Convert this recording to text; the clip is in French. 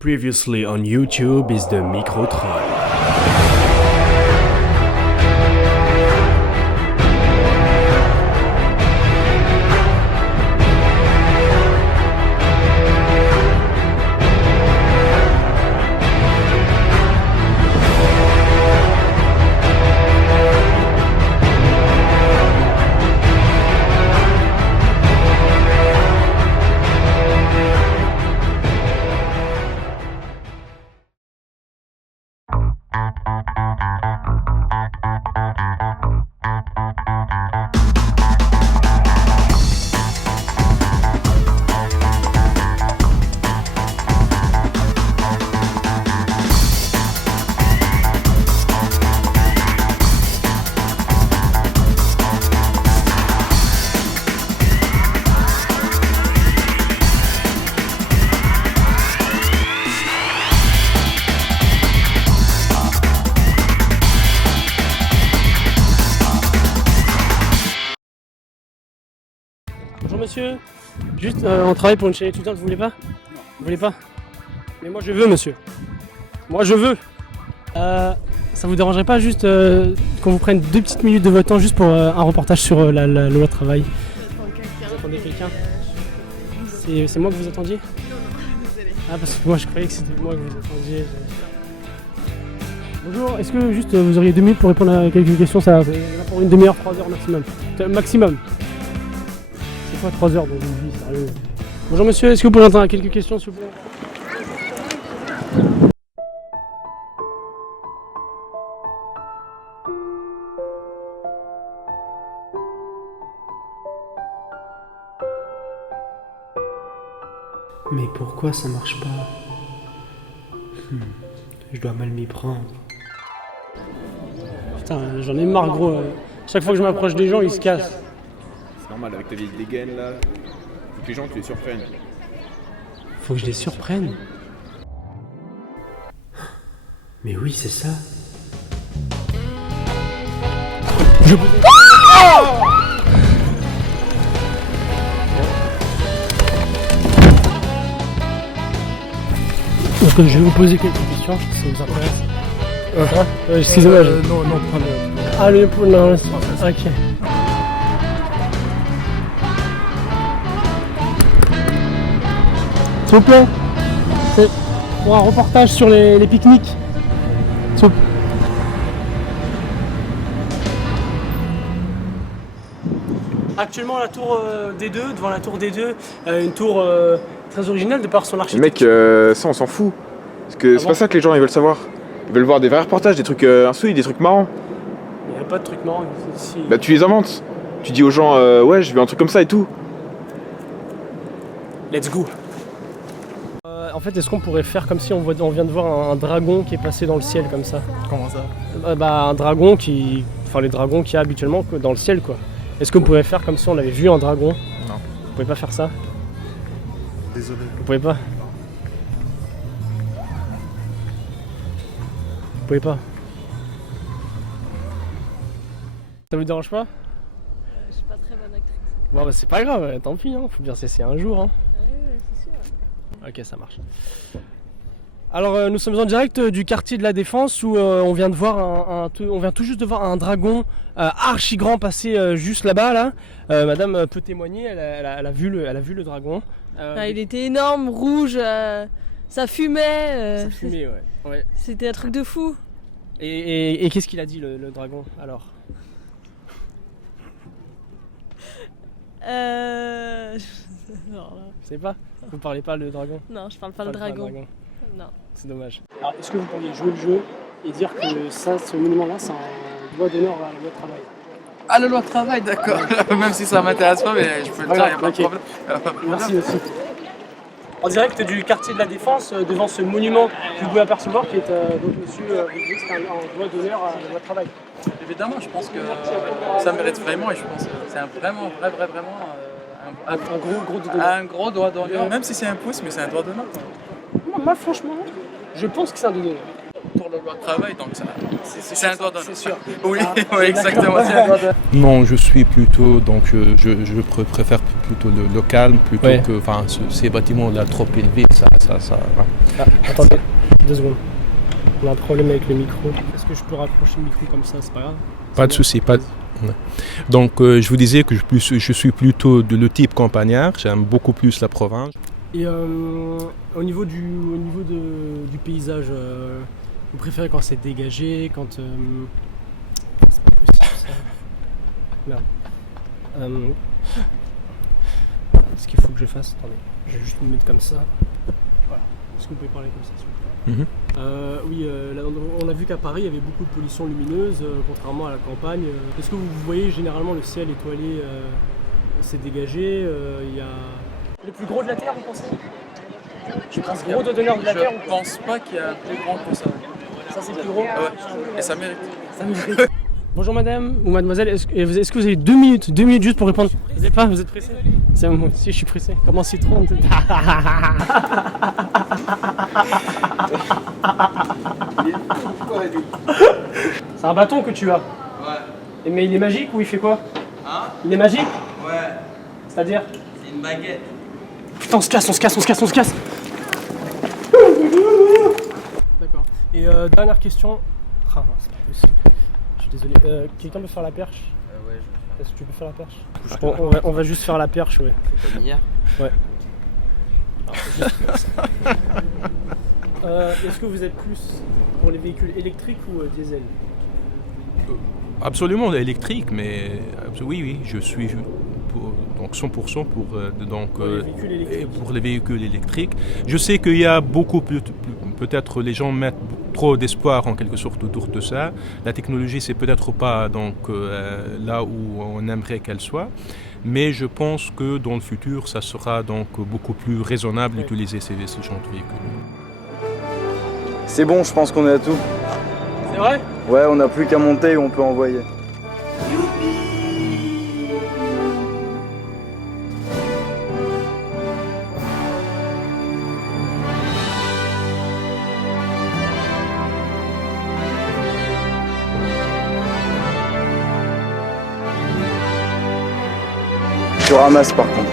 Previously on YouTube is the Microtron. Bonjour monsieur, juste on travaille pour une chaîne étudiante, vous voulez pas? Non. Vous voulez pas? Mais moi je veux monsieur. Moi je veux. Ça vous dérangerait pas juste qu'on vous prenne 2 petites minutes de votre temps juste pour un reportage sur la loi travail? Vous attendez quelqu'un? C'est moi que vous attendiez? Non, désolé. Ah parce que moi je croyais que c'était moi que vous attendiez. Bonjour, est-ce que juste vous auriez 2 minutes pour répondre à quelques questions? Ça va pour une demi-heure, 3 heures maximum. Maximum. C'est quoi 3 heures dans une vie, sérieux? Bonjour monsieur, est-ce que vous pouvez entendre quelques questions s'il vous plaît? Mais pourquoi ça marche pas? Je dois mal m'y prendre. Putain, j'en ai marre gros. Chaque fois que je m'approche des gens, ils se cassent. C'est normal, avec ta vieille dégaine là, faut que les gens tu les surprennes. Faut que je les surprenne. Mais oui, c'est ça. Donc je vais vous poser quelques questions, si ça vous intéresse. Excusez-moi. Non, prends le. Ah le non, ok. S'il vous plaît, c'est pour un reportage sur les pique-niques. Actuellement, la tour D2, devant la tour D2, une tour très originale de par son Mec, architecture. ça on s'en fout. Parce que Ah c'est bon pas ça que les gens ils veulent savoir. Ils veulent voir des vrais reportages, des trucs insolites, des trucs marrants. Il n'y a pas de truc marrant ici. Bah tu les inventes. Tu dis aux gens, ouais, je veux un truc comme ça et tout. Let's go. En fait, est-ce qu'on pourrait faire comme si on vient de voir un dragon qui est passé dans le ciel comme ça? Comment ça? Un dragon qui... Enfin, les dragons qu'il y a habituellement dans le ciel, quoi. Est-ce qu'on pourrait faire comme si on avait vu un dragon? Non. Vous pouvez pas faire ça? Désolé. Vous pouvez pas? Vous pouvez pas? Ça vous dérange pas? Je suis pas très bonne actrice. Bon bah c'est pas grave, tant pis, hein. Faut bien cesser un jour, hein. Ouais, c'est sûr. Ok, ça marche. Alors nous sommes en direct du quartier de la Défense où on vient de voir on vient tout juste de voir un dragon archi grand passer juste là-bas là. Madame peut témoigner, elle a vu le dragon. Il était énorme, rouge, ça fumait. Ça fumait, ouais. C'était un truc de fou. Et qu'est-ce qu'il a dit le dragon alors? Non, Vous savez pas? Vous parlez pas le dragon? non, je parle pas le Parlez pas dragon. Non. C'est dommage. Alors est-ce que vous pourriez jouer le jeu et dire que ce monument-là, c'est un doigt d'honneur à la loi de travail? Ah, la loi de travail, d'accord. Même si ça m'intéresse pas, mais je peux le dire, il n'y a pas de Ok. problème. Merci aussi. En direct du quartier de la Défense, devant ce monument que vous pouvez apercevoir, qui est donc monsieur Rodrigue, c'est un doigt d'honneur à la loi de travail. Évidemment, je pense que ça mérite vraiment et je pense que c'est un vraiment Gros doigt d'honneur. un gros doigt d'honneur. Même si c'est un pouce, mais c'est un doigt d'honneur. Moi, franchement, je pense que c'est un doigt d'honneur. Pour le loi de travail, donc ça, c'est un doigt d'honneur. C'est sûr. Oui, Ah, oui, exactement, c'est un doigt d'honneur. Non, je suis plutôt, donc je préfère plutôt le calme plutôt Ouais. que, enfin, ces bâtiments là trop élevés, ça Ah, attendez, 2 secondes. On a un problème avec le micro. Est-ce que je peux rapprocher le micro comme ça? C'est pas grave. Pas de souci. Donc, je vous disais que je suis plutôt de le type campagnard. J'aime beaucoup plus la province. Et au niveau du paysage, vous préférez quand c'est dégagé, quand... c'est pas possible ça. Merde. Ce qu'il faut que je fasse, attendez, je vais juste me mettre comme ça. Voilà. Est-ce que vous pouvez parler comme ça, s'il vous plaît? Oui, là, on a vu qu'à Paris, il y avait beaucoup de pollution lumineuse, contrairement à la campagne. Est-ce que vous voyez généralement le ciel étoilé s'est dégagé? Il y a... Le plus gros de la Terre, vous pensez? Je pense Gros de donneur de la Terre? Je pense pas qu'il y a un plus grand que ça. Ça, c'est le plus gros? Ah ouais. Et ça mérite. Bonjour madame ou mademoiselle, est-ce que vous avez 2 minutes? 2 minutes juste pour répondre. Vous êtes pas? Vous êtes pressé? C'est moi aussi, je suis pressé. Comment citron? C'est un bâton que tu as? Ouais. Mais il est magique ou il fait quoi? Hein? Il est magique? Ouais, C'est-à-dire? c'est une baguette. Putain, on se casse. D'accord. Et dernière question. Ah non, c'est pas possible. Je suis désolé. Quelqu'un peut faire la perche? Ouais, je Est-ce que tu peux faire la perche? On va juste faire la perche, ouais. fais comme hier. Ouais. Alors, juste comme ça. Est-ce que vous êtes plus pour les véhicules électriques ou diesel? Absolument électrique, mais oui, je suis donc 100% pour les véhicules électriques. pour les véhicules électriques. Je sais qu'il y a beaucoup plus, peut-être les gens mettent trop d'espoir en quelque sorte autour de ça. La technologie, c'est peut-être pas là où on aimerait qu'elle soit, mais je pense que dans le futur, ça sera donc beaucoup plus raisonnable d'utiliser ce genre de véhicules. C'est bon, je pense qu'on est à tout. C'est vrai? Ouais, on n'a plus qu'à monter et on peut envoyer. Tu ramasses par contre.